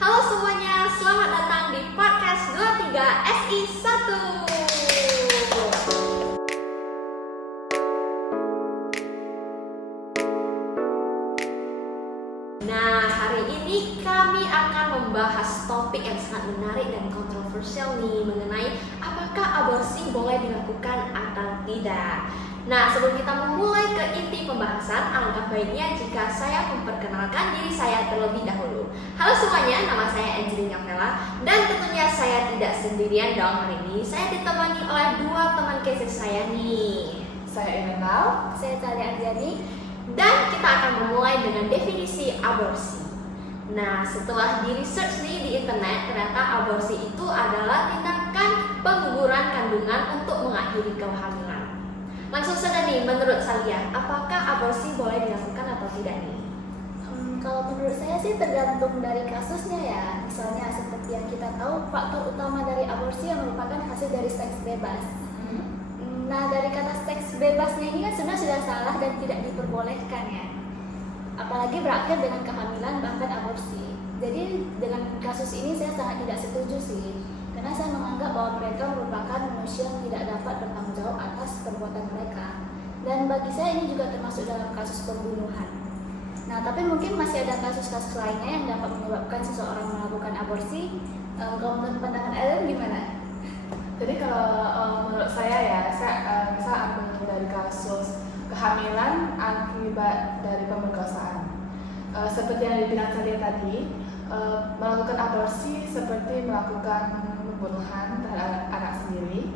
Halo semuanya, selamat datang di podcast 23 SI 1. Nah, hari ini kami akan membahas topik yang sangat menarik dan kontroversial nih, mengenai apakah aborsi boleh dilakukan atau tidak. Nah, sebelum kita memulai ke inti pembahasan, alangkah baiknya jika saya memperkenalkan diri saya terlebih dahulu. Halo semuanya, nama saya Angelina Vela, dan tentunya saya tidak sendirian dong hari ini. Saya ditemani oleh dua teman kesis saya nih. Saya Enal. Saya Talia Ardiani. Dan kita akan memulai dengan definisi aborsi. Nah, setelah di research nih di internet, ternyata aborsi itu adalah tindakan pengguguran kandungan untuk mengakhiri kehamilan. Langsung saja nih, menurut Salia, apakah aborsi boleh dilakukan atau tidak nih? Kalau menurut saya sih tergantung dari kasusnya ya. Misalnya seperti yang kita tahu, faktor utama dari aborsi yang merupakan hasil dari seks bebas. Nah, dari kata seks bebasnya ini kan sebenarnya sudah salah dan tidak diperbolehkan ya. Apalagi berakhir dengan kehamilan bahkan aborsi. Jadi dengan kasus ini saya sangat tidak setuju sih. Karena saya menganggap bahwa mereka merupakan manusia yang tidak dapat bertanggung jawab atas perbuatan mereka. Dan bagi saya ini juga termasuk dalam kasus pembunuhan. Nah, tapi mungkin masih ada kasus-kasus lainnya yang dapat menyebabkan seseorang melakukan aborsi. Kalau menurut pandangan Ellen gimana? Jadi kalau menurut saya ya, saya bisa ambil dari kasus kehamilan akibat dari pemerkosaan. Seperti yang dibilang Salia tadi, melakukan aborsi seperti melakukan pembunuhan terhadap anak sendiri.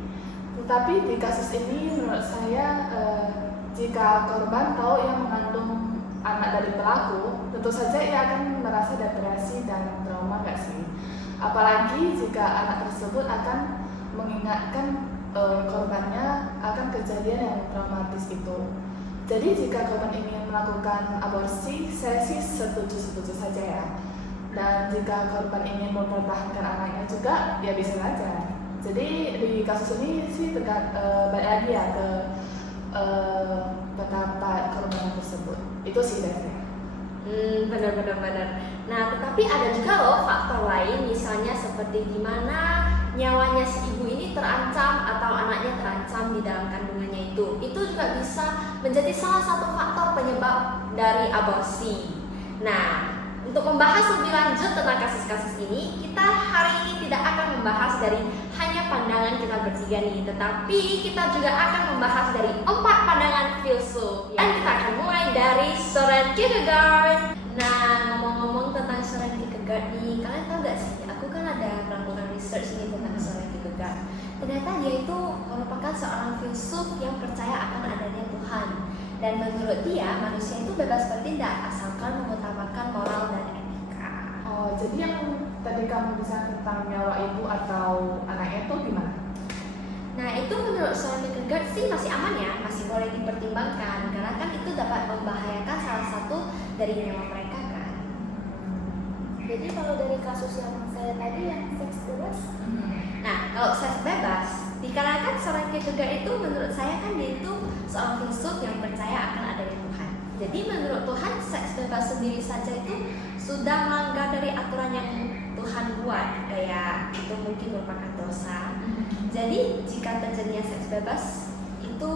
Tetapi di kasus ini menurut saya, jika korban tahu yang mengandung anak dari pelaku, tentu saja ia akan merasa depresi dan trauma, nggak sih? Apalagi jika anak tersebut akan mengingatkan korbannya akan kejadian yang traumatis itu. Jadi jika korban ingin melakukan aborsi, saya sih setuju saja ya. Dan jika korban ingin mempertahankan anaknya juga, ya bisa saja. Jadi di kasus ini sih balik lagi ya ke pendapat korban tersebut. Itu sih dari saya. Benar. Nah, tetapi ada juga loh faktor lain, misalnya seperti di mana nyawanya si ibu ini terancam atau anaknya terancam di dalam kandungannya itu. Itu juga bisa menjadi salah satu faktor penyebab dari aborsi. Nah, untuk membahas lebih lanjut tentang kasus-kasus ini, kita hari ini tidak akan membahas dari hanya pandangan kita bertiga nih, tetapi kita juga akan membahas dari 4 pandangan filsuf. Dan kita akan mulai dari Søren Kierkegaard. Nah, ngomong-ngomong tentang Søren Kierkegaard nih, kalian tahu gak sih? Aku kan ada melakukan research nih tentang Søren Kierkegaard. Ternyata dia itu merupakan seorang filsuf yang percaya akan adanya Tuhan. Dan menurut dia, manusia itu bebas bertindak asalkan mengutamakan moral dan etika. Oh, jadi yang tadi kamu bisa tentang nyawa ibu atau anaknya itu gimana? Nah, itu menurut Søren Kierkegaard sih masih aman ya, masih boleh dipertimbangkan. Karena kan itu dapat membahayakan salah satu dari nyawa mereka kan. Jadi kalau dari kasus yang saya tadi yang seks bebas, Nah, kalau seks bebas, dikarenakan Søren Kierkegaard itu menurut saya kan dia itu seorang filsuf yang percaya akan adanya Tuhan. Jadi menurut Tuhan, seks bebas sendiri saja itu sudah melanggar dari aturan yang Tuhan buat, kayak itu mungkin merupakan dosa. Jadi jika terjadinya seks bebas itu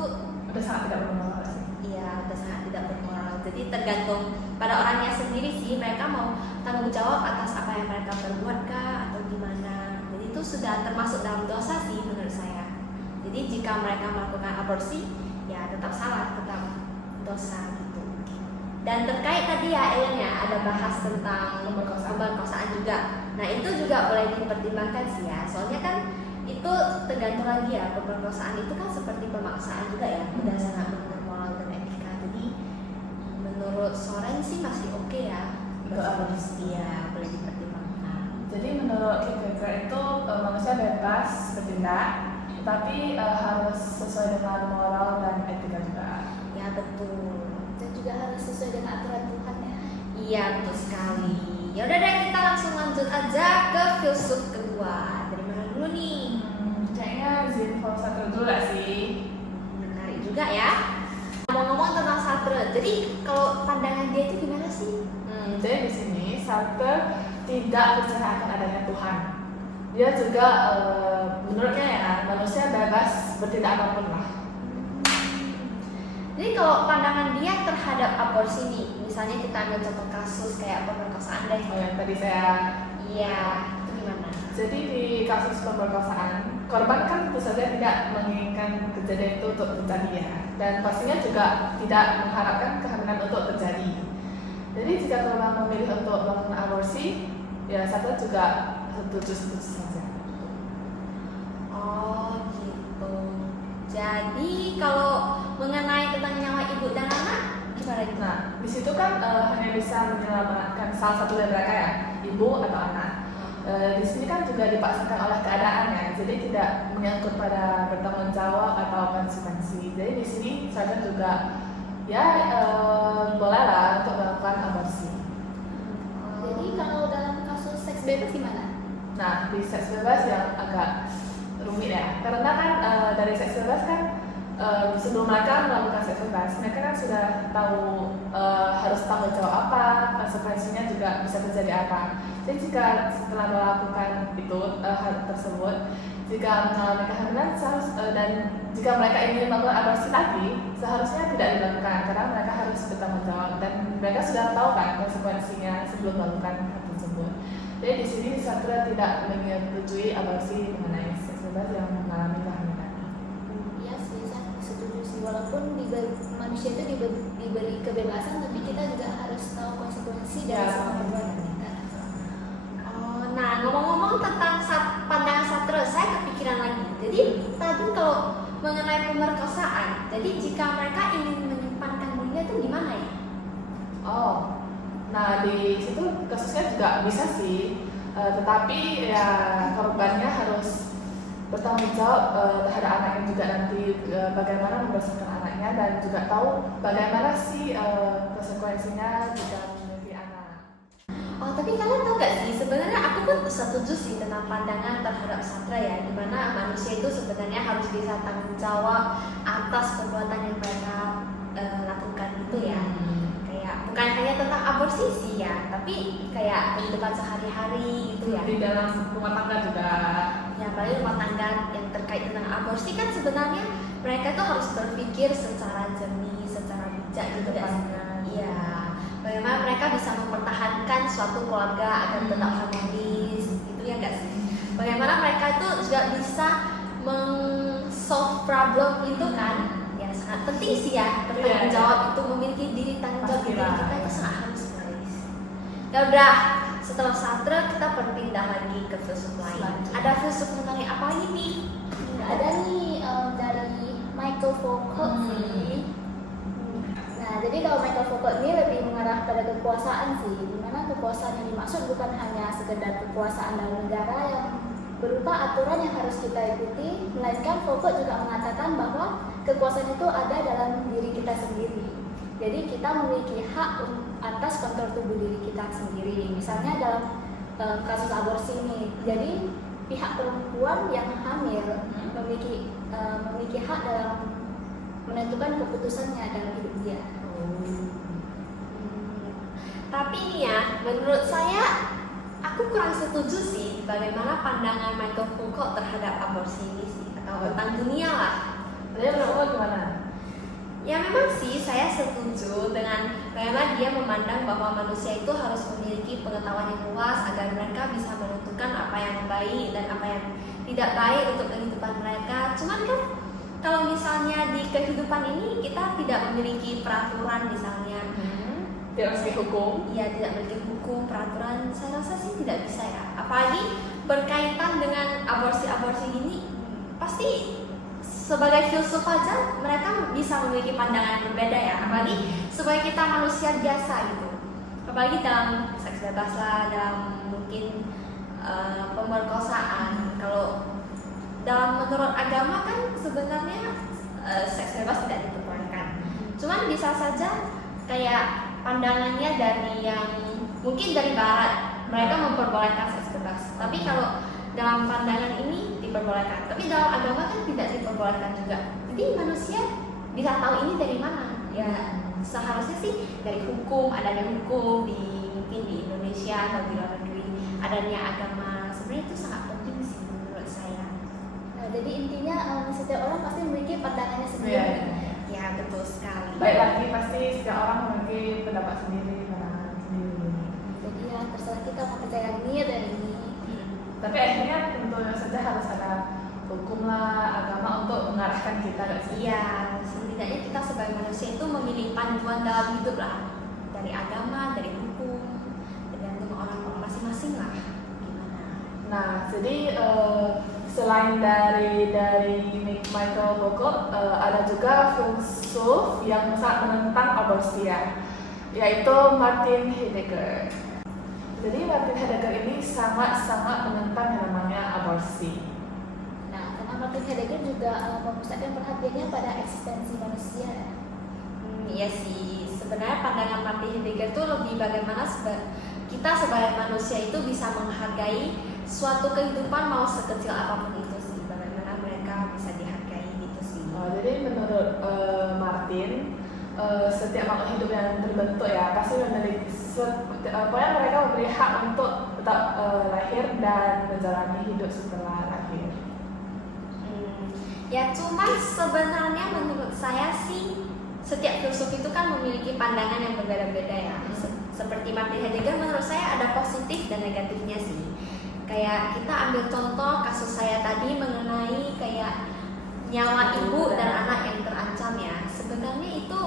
Udah sangat tidak bermoral sih. iya, udah sangat tidak bermoral. Jadi tergantung pada orangnya sendiri sih, mereka mau tanggung jawab atas apa yang mereka perbuat kah atau gimana. Jadi itu sudah termasuk dalam dosa sih menurut saya. Jadi jika mereka melakukan aborsi, ya tetap salah, tetap dosa gitu. Dan terkait tadi ya Ellen ya, ada bahas tentang pemerkosaan juga. Nah, itu juga boleh dipertimbangkan sih ya. Soalnya kan itu tergantung lagi ya, pemerkosaan itu kan seperti pemaksaan juga ya, udah sangat melanggar moral dan etika. Jadi menurut Søren sih masih oke ya. Untuk aborsi. Iya, boleh dipertimbangkan. Jadi menurut Kierkegaard itu manusia bebas bertindak, tetapi harus sesuai dengan moral dan etika juga. Ya betul. dan juga harus sesuai dengan aturan Tuhan ya. Iya, betul sekali. Ya udah deh, kita langsung lanjut aja ke filsuf kedua. Dari mana dulu nih? Kayaknya Jean-Paul Sartre dulu lah sih. Menarik juga ya. Ngomong-ngomong tentang Sartre, jadi kalau pandangan dia itu gimana sih? Jadi di sini Sartre tidak percaya akan adanya Tuhan. Dia juga menurutnya ya manusia bebas bertindak apapun lah. Jadi kalau pandangan dia terhadap aborsi nih, misalnya kita ambil contoh kasus kayak pemerkosaan deh. Oh, yang tadi saya Iya, itu gimana? jadi di kasus pemerkosaan, korban kan tentu saja tidak menginginkan kejadian itu untuk terjadi ya, dan pastinya juga tidak mengharapkan kehamilan untuk terjadi. Jadi jika korban memilih untuk melakukan aborsi, ya saya juga setuju saja. Oh gitu. Jadi kalau mengenai tentang nyawa ibu dan anak, gimana gitu? Nah, di situ kan hanya bisa menyelamatkan salah satu dari mereka ya, ibu atau anak. Di sini kan juga dipaksakan oleh keadaan ya, jadi tidak menyangkut pada bertanggung jawab atau konsekuensi. Jadi di sini saya juga ya bolehlah untuk melakukan aborsi. Jadi kalau dalam kasus seks bebas gimana? Nah, di seks bebas yang agak rumit ya, karena kan dari seks bebas kan sebelum mereka melakukan seks bebas, mereka kan sudah tahu harus tanggung jawab apa, konsekuensinya juga bisa terjadi apa. Jadi jika setelah melakukan itu hal tersebut, jika mengalami kehamilan dan jika mereka ingin melakukan aborsi lagi, seharusnya tidak dilakukan karena mereka harus bertanggung jawab dan mereka sudah tahu kan konsekuensinya sebelum melakukan hal tersebut. Jadi di sini Satria tidak menyetujui aborsi mengenai seks bebas yang mengalami kehamilan. Iya sih, saya setuju sih. Walaupun manusia itu diberi kebebasan, tapi kita juga harus tahu konsekuensi dari Ya, semua perbuatan kita. Nah, ngomong-ngomong tentang pandangan Satria, saya kepikiran lagi. Jadi tadi kalau mengenai pemerkosaan, jadi jika mereka ingin menyimpan kandungnya itu gimana ya? Oh, nah di situ kasusnya juga bisa sih, tetapi ya korbannya harus bertanggung jawab terhadap anaknya juga nanti bagaimana membesarkan anaknya dan juga tahu bagaimana sih konsekuensinya jika memiliki anak. Oh, tapi kalian tahu gak sih, sebenarnya aku pun setuju sih tentang pandangan terhadap Satria ya, dimana manusia itu sebenarnya harus bisa tanggung jawab atas perbuatan yang mereka lakukan itu ya. Kayak bukan hanya tentang aborsi sih ya, tapi kayak kehidupan sehari-hari gitu ya. Di dalam rumah tangga juga. Ya, apalagi rumah tangga yang terkait dengan aborsi kan sebenarnya mereka tuh harus berpikir secara jernih, secara bijak gitu kan. Iya. Bagaimana mereka bisa mempertahankan suatu keluarga agar tetap harmonis, gitu ya enggak sih? Bagaimana mereka itu juga bisa solve problem itu kan, yang sangat penting sih ya. Bertanggung jawab itu memiliki diri tanggung jawab diri kita itu sangat harus guys. Ya udah, setelah Satria kita berpindah lagi ke filsuf lain. Ada filsuf mengenai apa lagi nih? Ada nih dari Michael Foucault sih. Nah, jadi kalau Michael Foucault ini lebih mengarah pada kekuasaan sih, dimana kekuasaan yang dimaksud bukan hanya sekedar kekuasaan dalam negara yang berupa aturan yang harus kita ikuti, melainkan Foucault juga mengatakan bahwa kekuasaan itu ada dalam diri kita sendiri. Jadi kita memiliki hak atas kontrol tubuh diri kita sendiri. Misalnya dalam kasus aborsi ini, jadi pihak perempuan yang hamil memiliki hak dalam menentukan keputusannya dalam hidup dia. Tapi nih ya, menurut saya aku kurang setuju sih bagaimana pandangan Michael Foucault terhadap aborsi ini sih, atau tentang dunia lah. Jadi menurut gimana? Ya memang sih saya setuju dengan bagaimana dia memandang bahwa manusia itu harus memiliki pengetahuan yang luas agar mereka bisa menentukan apa yang baik dan apa yang tidak baik untuk kehidupan mereka. Cuman kan kalau misalnya di kehidupan ini kita tidak memiliki peraturan misalnya, tidak memiliki hukum. Iya, tidak memiliki hukum, peraturan, saya rasa sih tidak bisa ya. Apalagi berkaitan dengan aborsi-aborsi ini, pasti sebagai filsuf aja mereka bisa memiliki pandangan yang berbeda ya. Apalagi sebagai kita manusia biasa gitu. Apalagi dalam seks bebas lah, dalam mungkin pemerkosaan. Kalau dalam menurut agama kan sebenarnya seks bebas tidak diperbolehkan. Cuman bisa saja kayak pandangannya dari yang mungkin dari barat, mereka memperbolehkan seks bebas. Tapi kalau dalam pandangan ini diperbolehkan, tapi dalam agama kan tidak diperbolehkan juga. Jadi manusia bisa tahu ini dari mana? Ya seharusnya sih dari hukum, adanya hukum di mungkin di Indonesia atau di luar negeri. hadirnya agama sebenarnya itu sangat penting sih menurut saya. Nah, jadi intinya setiap orang pasti memiliki pandangannya sendiri. Iya. Ya betul sekali. Baik lagi pasti setiap orang memiliki pendapat sendiri, pandangan sendiri. Jadi ya terserah kita mau percaya ini atau ini. Tapi akhirnya tentu saja harus ada hukum lah, agama untuk mengarahkan kita nggak sih? Iya, setidaknya kita sebagai manusia itu memilih panduan dalam hidup lah, dari agama, dari hukum, tergantung orang masing-masing lah. Gimana? Nah, jadi selain dari Michael Foucault, ada juga filsuf yang sangat menentang aborsi ya, yaitu Martin Heidegger. Jadi Martin Heidegger ini sangat menentang yang namanya aborsi. Nah, karena Martin Heidegger juga memusatkan perhatiannya pada eksistensi manusia. Iya sih, sebenarnya pandangan Martin Heidegger itu lebih bagaimana kita sebagai manusia itu bisa menghargai suatu kehidupan mau sekecil apapun itu sih, bagaimana mereka bisa dihargai gitu sih. Jadi menurut Martin, setiap makhluk hidup yang terbentuk ya pasti memiliki pokoknya mereka memberi hak untuk tetap lahir dan menjalani hidup setelah lahir. Ya cuman sebenarnya menurut saya sih setiap filsuf itu kan memiliki pandangan yang berbeda-beda ya. Seperti Martin Heidegger menurut saya ada positif dan negatifnya sih. Kayak kita ambil contoh kasus saya tadi mengenai kayak nyawa ibu dan anak yang terancam ya. Sebenarnya itu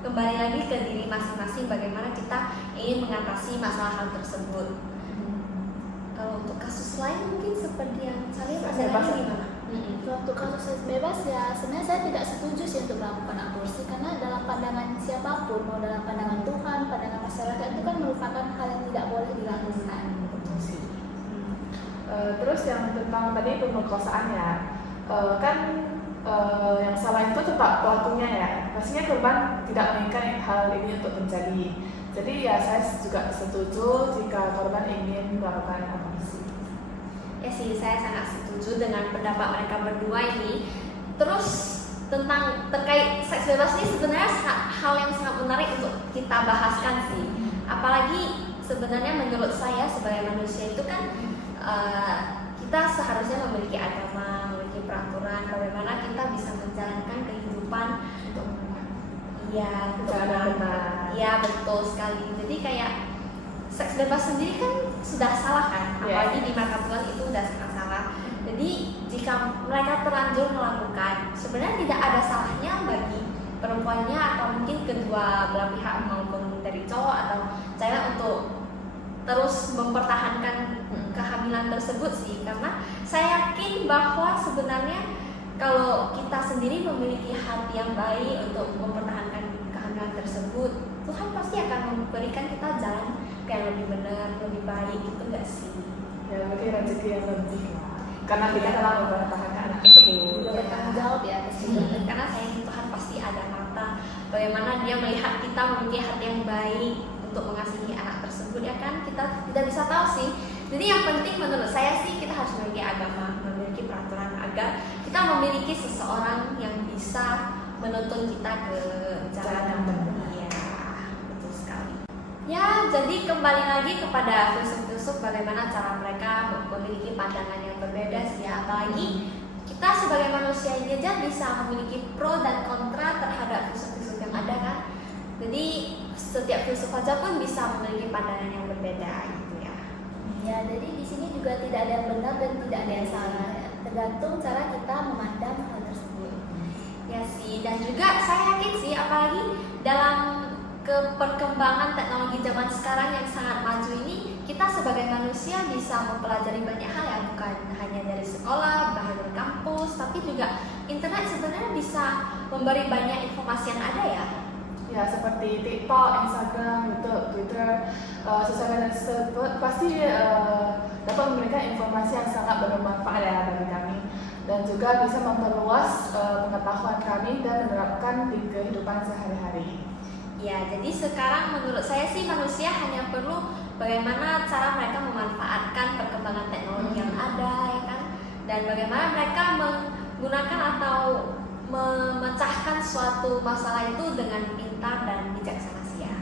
kembali lagi ke diri masing-masing bagaimana kita ingin mengatasi masalah hal tersebut. Kalau untuk kasus lain mungkin seperti yang saya pandangannya gimana? Kalau untuk kasus seks bebas ya sebenarnya saya tidak setuju sih untuk melakukan aborsi karena dalam pandangan siapapun, mau dalam pandangan Tuhan, pandangan masyarakat itu kan merupakan hal yang tidak boleh dilakukan. Terus yang tentang tadi pemerkosaan ya, kan yang salah itu tetap pelakunya ya. Pastinya korban tidak menginginkan hal ini untuk terjadi. Jadi ya saya juga setuju jika korban ingin melakukan aborsi. Ya sih, saya sangat setuju dengan pendapat mereka berdua ini. Terus tentang terkait seks bebas ini sebenarnya hal yang sangat menarik untuk kita bahaskan sih. Apalagi sebenarnya menurut saya sebagai manusia itu kan kita seharusnya memiliki agama, memiliki peraturan bagaimana kita bisa menjalankan kehidupan Untuk ya benar. Ya betul sekali. Jadi kayak seks bebas sendiri kan sudah salah kan, apalagi di mata Tuhan itu sudah sangat salah. Jadi jika mereka terlanjur melakukan, sebenarnya tidak ada salahnya bagi perempuannya atau mungkin kedua belah pihak maupun dari cowok atau cewek untuk terus mempertahankan kehamilan tersebut sih, karena saya yakin bahwa sebenarnya kalau kita sendiri memiliki hati yang baik untuk mempertahankan kehamilan tersebut, Tuhan pasti akan memberikan kita jalan yang lebih benar, lebih baik, gitu nggak sih? Ya mungkin rezeki yang lebih lah. Karena kita telah mempertahankan anak itu. Juga bertanggung jawab ya Karena sayang Tuhan pasti ada mata bagaimana Dia melihat kita memiliki hati yang baik untuk mengasihi anak tersebut, ya kan? Kita tidak bisa tahu sih. Jadi yang penting menurut saya sih kita harus memiliki agama, memiliki peraturan agar kita memiliki seseorang yang bisa menuntun kita ke jalan yang benar. Iya, betul sekali. Ya, jadi kembali lagi kepada filsuf-filsuf bagaimana cara mereka memiliki pandangan yang berbeda sih ya. Apalagi kita sebagai manusia ini aja bisa memiliki pro dan kontra terhadap filsuf-filsuf yang ada kan. Jadi setiap filsuf aja pun bisa memiliki pandangan yang berbeda gitu ya. Ya, jadi di sini juga tidak ada yang benar dan tidak ada yang salah. Tergantung cara kita memandang hal tersebut. Ya sih, dan juga saya yakin sih apalagi dalam perkembangan teknologi zaman sekarang yang sangat maju ini, kita sebagai manusia bisa mempelajari banyak hal ya, bukan hanya dari sekolah, bahkan dari kampus, tapi juga internet sebenarnya bisa memberi banyak informasi yang ada ya. Ya seperti TikTok, Instagram, YouTube, Twitter, sosial media tersebut pasti dapat memberikan informasi yang sangat bermanfaat ya bagi kami, dan juga bisa memperluas pengetahuan kami dan menerapkan di kehidupan sehari-hari. Ya, jadi sekarang menurut saya sih manusia hanya perlu bagaimana cara mereka memanfaatkan perkembangan teknologi yang ada, ya kan? Dan bagaimana mereka menggunakan atau memecahkan suatu masalah itu dengan pintar dan bijaksana sih ya.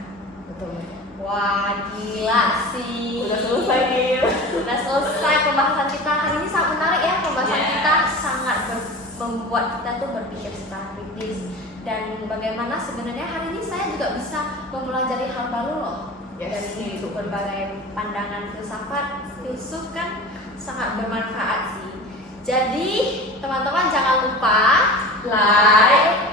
Betul. Wah, gila sih. Udah selesai nih. membuat kita tuh berpikir secara kritis. Dan bagaimana sebenarnya hari ini saya juga bisa mempelajari hal baru loh. Yes. Dari berbagai pandangan filsuf kan sangat bermanfaat sih. Jadi teman-teman jangan lupa like,